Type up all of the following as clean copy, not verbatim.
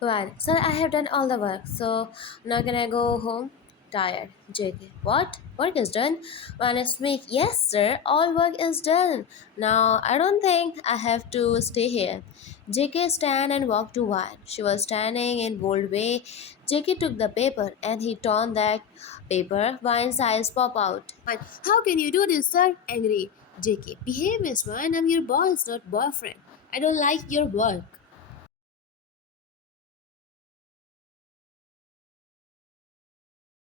Well, sir, I have done all the work, so now can I go home? Tired. JK. What? Work is done? One Smith. Yes, sir, all work is done. Now I don't think I have to stay here. JK stand and walked to Van. She was standing in bold way. JK took the paper and he torn that paper. Vine's eyes pop out. Vine, how can you do this, sir? Angry. JK. Behave, Miss Vine. I'm your boss, not boyfriend. I don't like your work.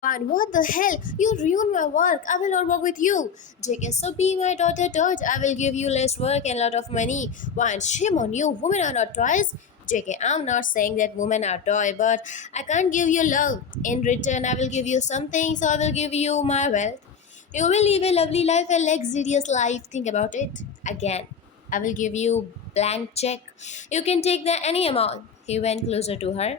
Man, what the hell? You ruined my work. I will not work with you. JK, so be my daughter, Dodge. I will give you less work and lot of money. Why, shame on you. Women are not toys. JK, I'm not saying that women are toy, but I can't give you love. In return, I will give you something, so I will give you my wealth. You will live a lovely life, a luxurious life. Think about it. Again, I will give you blank check. You can take the any amount. He went closer to her.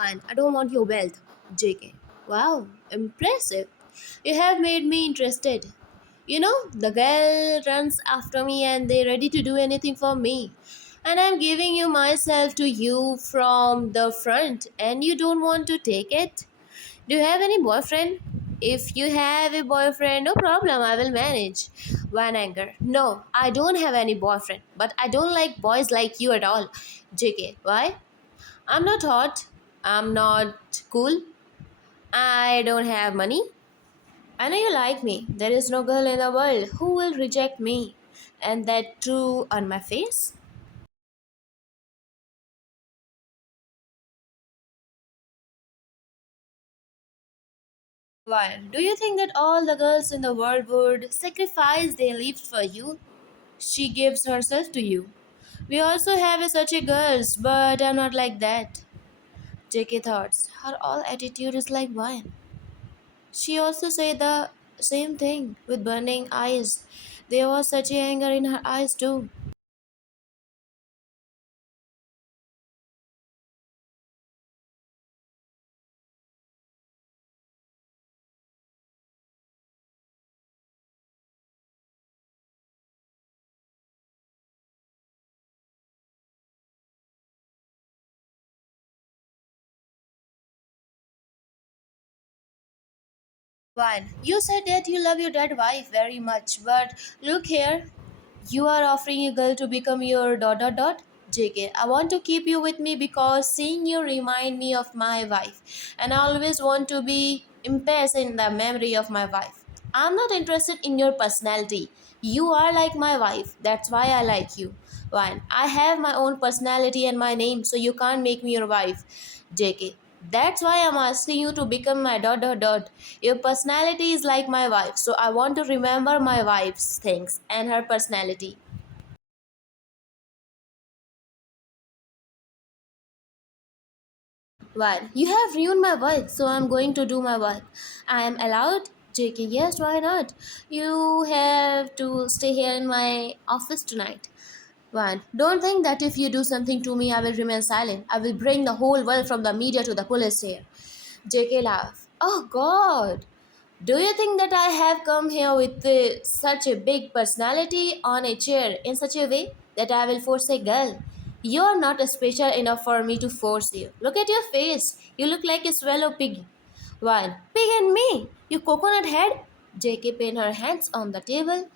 Fine, I don't want your wealth. JK. Wow, impressive. You have made me interested. You know, the girl runs after me and they're ready to do anything for me. And I'm giving you myself to you from the front and you don't want to take it? Do you have any boyfriend? If you have a boyfriend, no problem, I will manage. One anger. No, I don't have any boyfriend, but I don't like boys like you at all. JK. Why? I'm not hot. I'm not cool. I don't have money. I know you like me. There is no girl in the world who will reject me. And that true on my face? Why? Do you think that all the girls in the world would sacrifice their lives for you? She gives herself to you. We also have such a girls, but I'm not like that. JK thoughts. Her all attitude is like wine. She also said the same thing with burning eyes. There was such a anger in her eyes too. One, you said that you love your dead wife very much, but look here, you are offering a girl to become your dot dot dot. JK, I want to keep you with me because seeing you remind me of my wife, and I always want to be impressed in the memory of my wife. I'm not interested in your personality. You are like my wife. That's why I like you. One, I have my own personality and my name, so you can't make me your wife. JK, that's why I'm asking you to become my dot dot dot. Your personality is like my wife, so I want to remember my wife's things and her personality. Well, you have ruined my work, so I'm going to do my work. I am allowed? JK, yes, why not? You have to stay here in my office tonight. One, don't think that if you do something to me, I will remain silent. I will bring the whole world from the media to the police here. JK laugh. Oh God. Do you think that I have come here with such a big personality on a chair in such a way that I will force a girl? You are not special enough for me to force you. Look at your face. You look like a swallow pig. One, pig and me. You coconut head. JK pinned her hands on the table.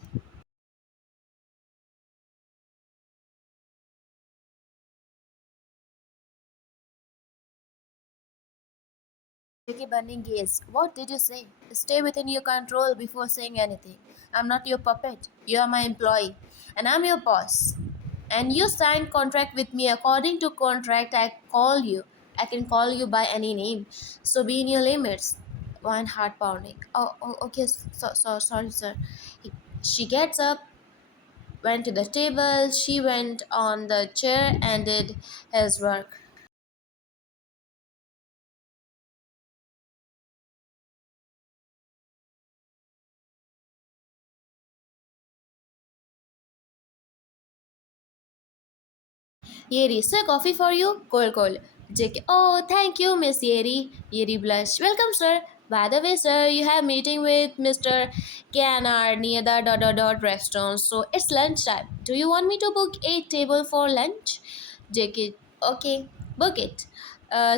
JK burning gaze. What did you say? Stay within your control before saying anything. I'm not your puppet. You are my employee. And I'm your boss. And you signed contract with me. According to contract, I can call you by any name. So be in your limits. One heart pounding. Oh, okay. Sorry, sir. She gets up, went to the table. She went on the chair and did his work. Yeri, sir, coffee for you? Cold, cold. JK, oh, thank you, Miss Yeri. Yeri blushed. Welcome, sir. By the way, sir, you have meeting with Mr. KNR near the dot dot dot restaurant. So it's lunchtime. Do you want me to book a table for lunch? JK, okay, book it.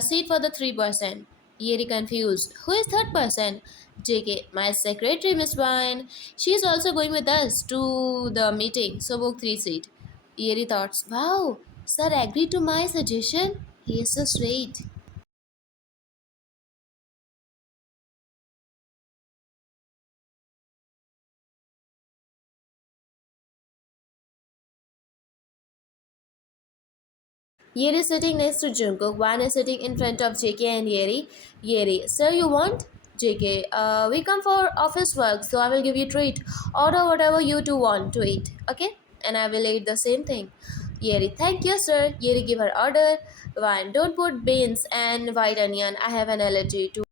Seat for the 3%. Yeri confused. Who is third person? JK, my secretary, Miss Vine. She is also going with us to the meeting. So book 3 seat. Yeri thoughts, wow, sir agreed to my suggestion. He is so sweet. Yeri is sitting next to Jungkook. One is sitting in front of JK and Yeri. Yeri, sir, you want? JK, we come for office work, so I will give you treat. Order whatever you two want to eat, okay? And I will eat the same thing. Yeri, thank you, sir. Yeri, give her order. One, don't put beans and white onion. I have an allergy to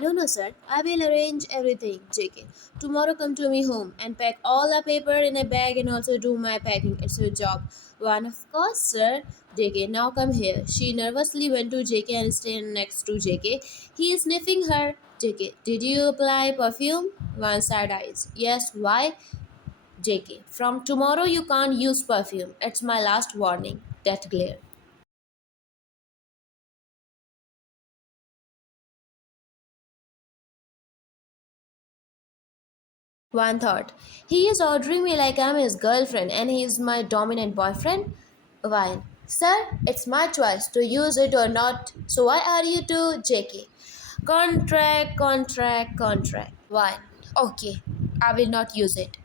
No, no, sir. I will arrange everything, JK. Tomorrow come to me home and pack all the paper in a bag and also do my packing. It's your job. One, of course, sir. JK, now come here. She nervously went to JK and stayed next to JK. He is sniffing her. JK, did you apply perfume? One side eyes. Yes, why? JK, from tomorrow you can't use perfume. It's my last warning. That glare. One thought, he is ordering me like I'm his girlfriend and he is my dominant boyfriend? Wine. Sir, it's my choice to use it or not. So why are you to JK? Contract, contract, contract. Wine. Okay, I will not use it.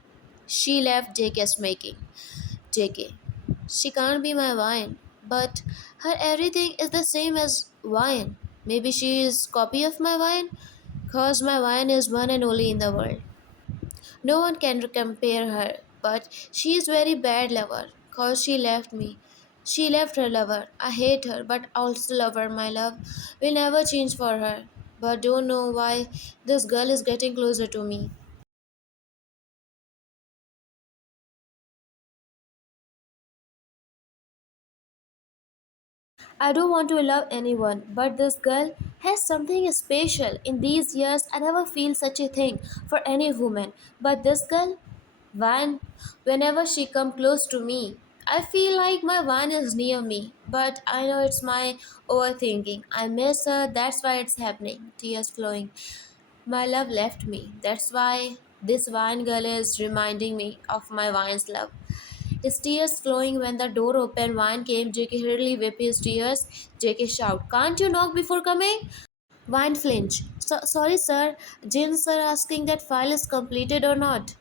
She left JK's making. JK. She can't be my wine, but her everything is the same as wine. Maybe she is copy of my wine, cause my wine is one and only in the world. No one can compare her, but she is very bad lover, cause she left me. She left her lover. I hate her, but also love her. My love will never change for her. But don't know why this girl is getting closer to me. I don't want to love anyone, but this girl has something special. In these years, I never feel such a thing for any woman. But this girl, Van, whenever she come close to me, I feel like my Van is near me. But I know it's my overthinking. I miss her, that's why it's happening. Tears flowing. My love left me. That's why this wine girl is reminding me of my wine's love. His tears flowing when the door opened. Wine came. JK hurriedly wiped his tears. JK shout, "Can't you knock before coming?" Wine flinch. Sorry, sir. Jane sir asking that file is completed or not.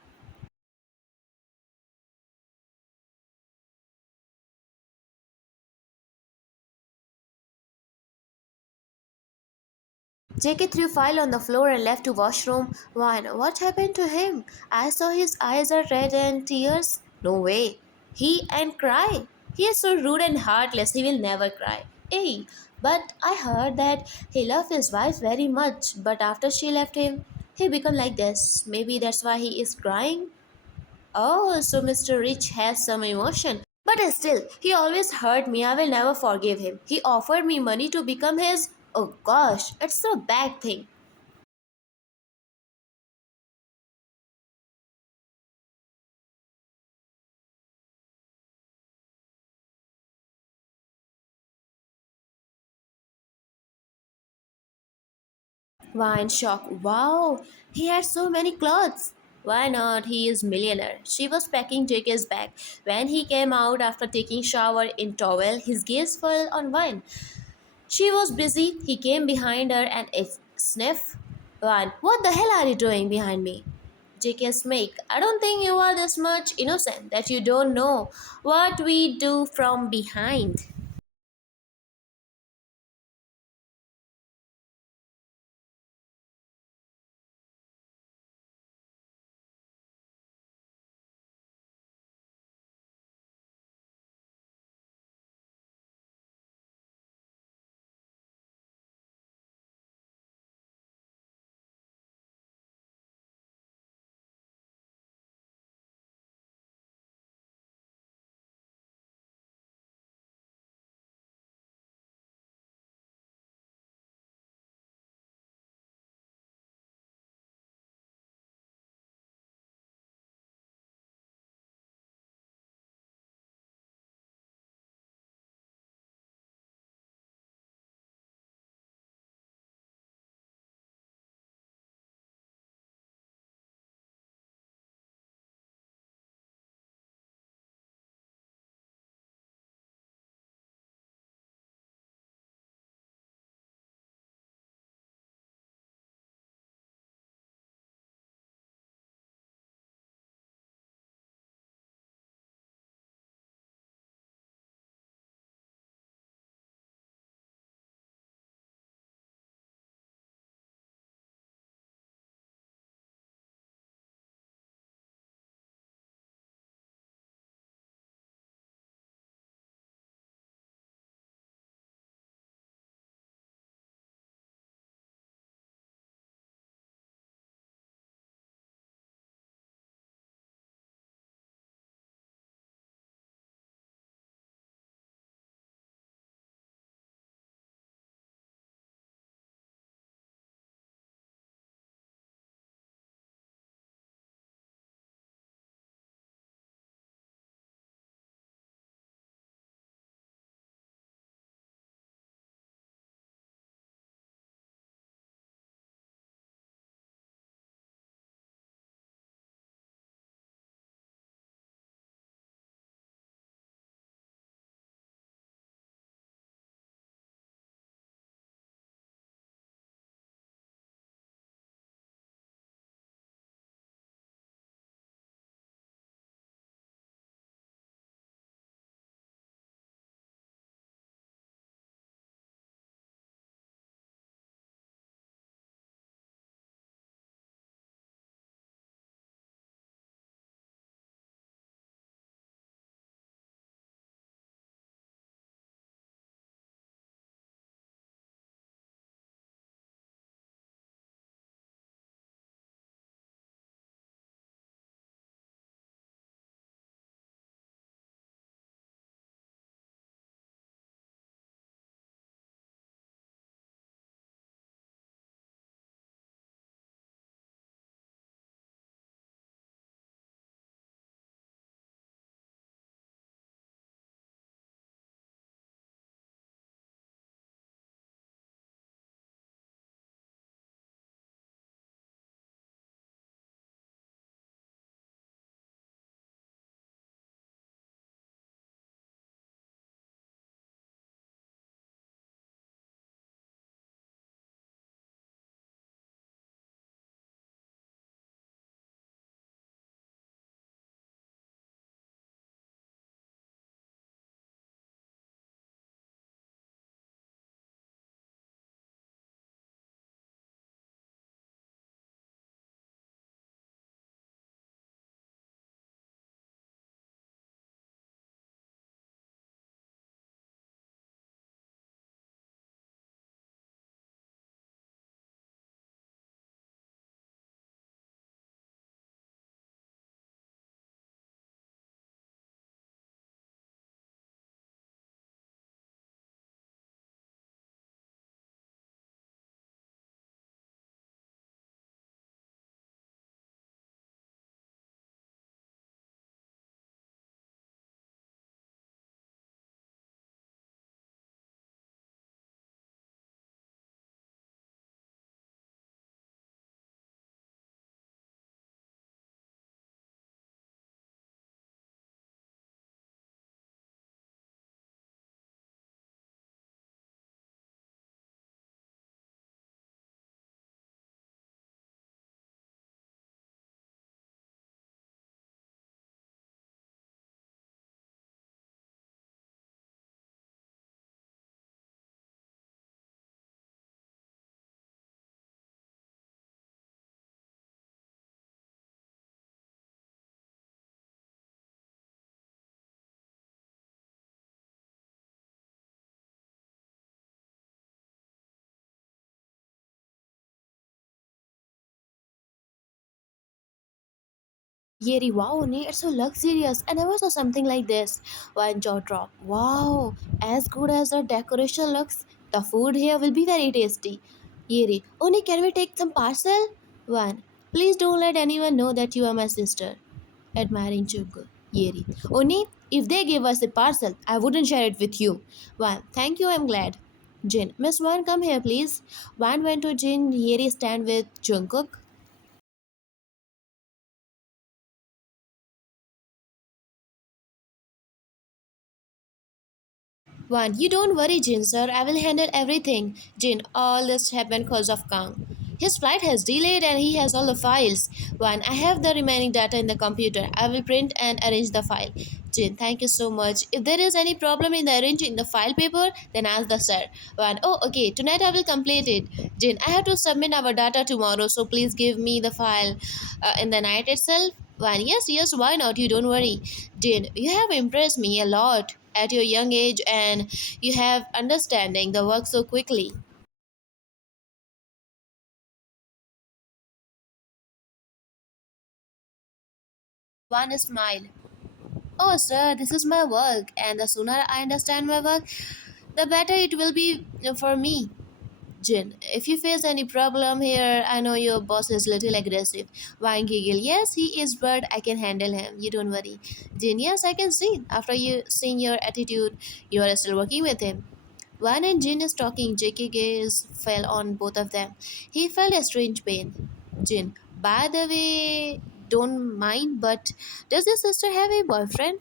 JK threw file on the floor and left to washroom. Wine, what happened to him? I saw his eyes are red and tears. No way. He and cry. He is so rude and heartless. He will never cry. Hey, but I heard that he loved his wife very much. But after she left him, he become like this. Maybe that's why he is crying. Oh, so Mr. Rich has some emotion. But still, he always hurt me. I will never forgive him. He offered me money to become his. Oh gosh, it's a bad thing. Why in shock? Wow, he had so many clothes. Why not? He is millionaire. She was packing JK's bag. When he came out after taking shower in towel, his gaze fell on wine. She was busy. He came behind her and sniff. Wine, what the hell are you doing behind me? JK's make. I don't think you are this much innocent that you don't know what we do from behind. Yeri, wow, Nate, it's so luxurious. I never saw something like this. One jaw drop. Wow, as good as the decoration looks, the food here will be very tasty. Yeri, Oni, can we take some parcel? One, please don't let anyone know that you are my sister. Admiring Junko. Yeri, Oni, if they gave us a parcel, I wouldn't share it with you. One, thank you, I'm glad. Jin, Miss Wan, come here, please. Wan went to Jin. Yeri stand with Jungkook. One, you don't worry, Jin, sir. I will handle everything. Jin, all this happened because of Kang. His flight has delayed and he has all the files. One, I have the remaining data in the computer. I will print and arrange the file. Jin, thank you so much. If there is any problem in the arranging the file paper, then ask the sir. One, oh, okay, tonight I will complete it. Jin, I have to submit our data tomorrow, so please give me the file in the night itself. One, yes, yes, why not? You don't worry. Jin, you have impressed me a lot at your young age and you have understanding the work so quickly. One smile. Oh, sir, this is my work, and the sooner I understand my work, the better it will be for me. Jin, if you face any problem here, I know your boss is little aggressive. Wang giggle, yes, he is, but I can handle him. You don't worry. Jin, yes, I can see. After you seeing your attitude, you are still working with him. One and Jin is talking. JK gaze fell on both of them. He felt a strange pain. Jin, by the way, don't mind, but does your sister have a boyfriend?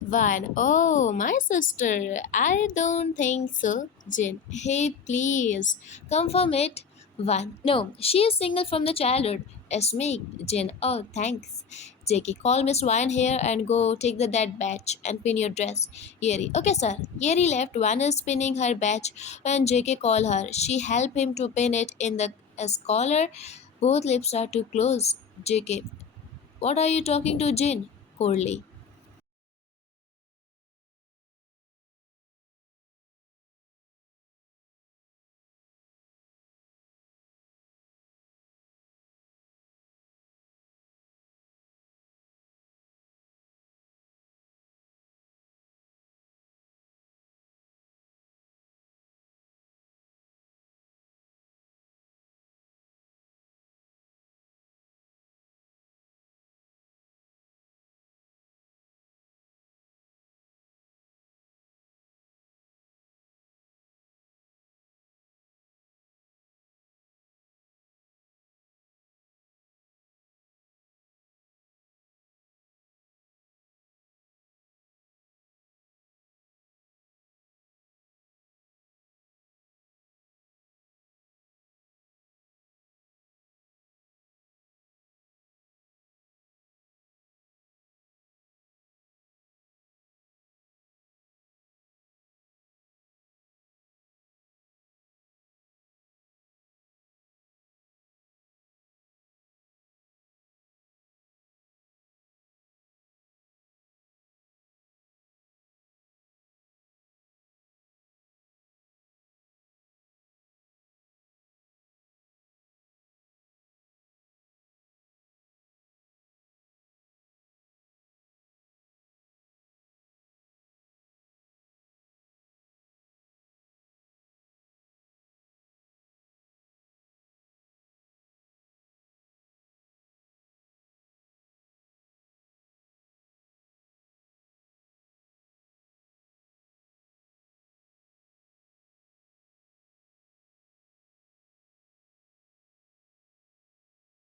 One, oh, my sister. I don't think so. Jin, hey, please, confirm it. One, no, she is single from the childhood. Esme, Jin, oh, thanks. JK, call Miss Wine here and go take that badge and pin your dress. Yeri, okay, sir. Yeri left. One is pinning her badge when JK called her. She helped him to pin it in the collar. Both lips are too close. JK, what are you talking to Jin? Coldly.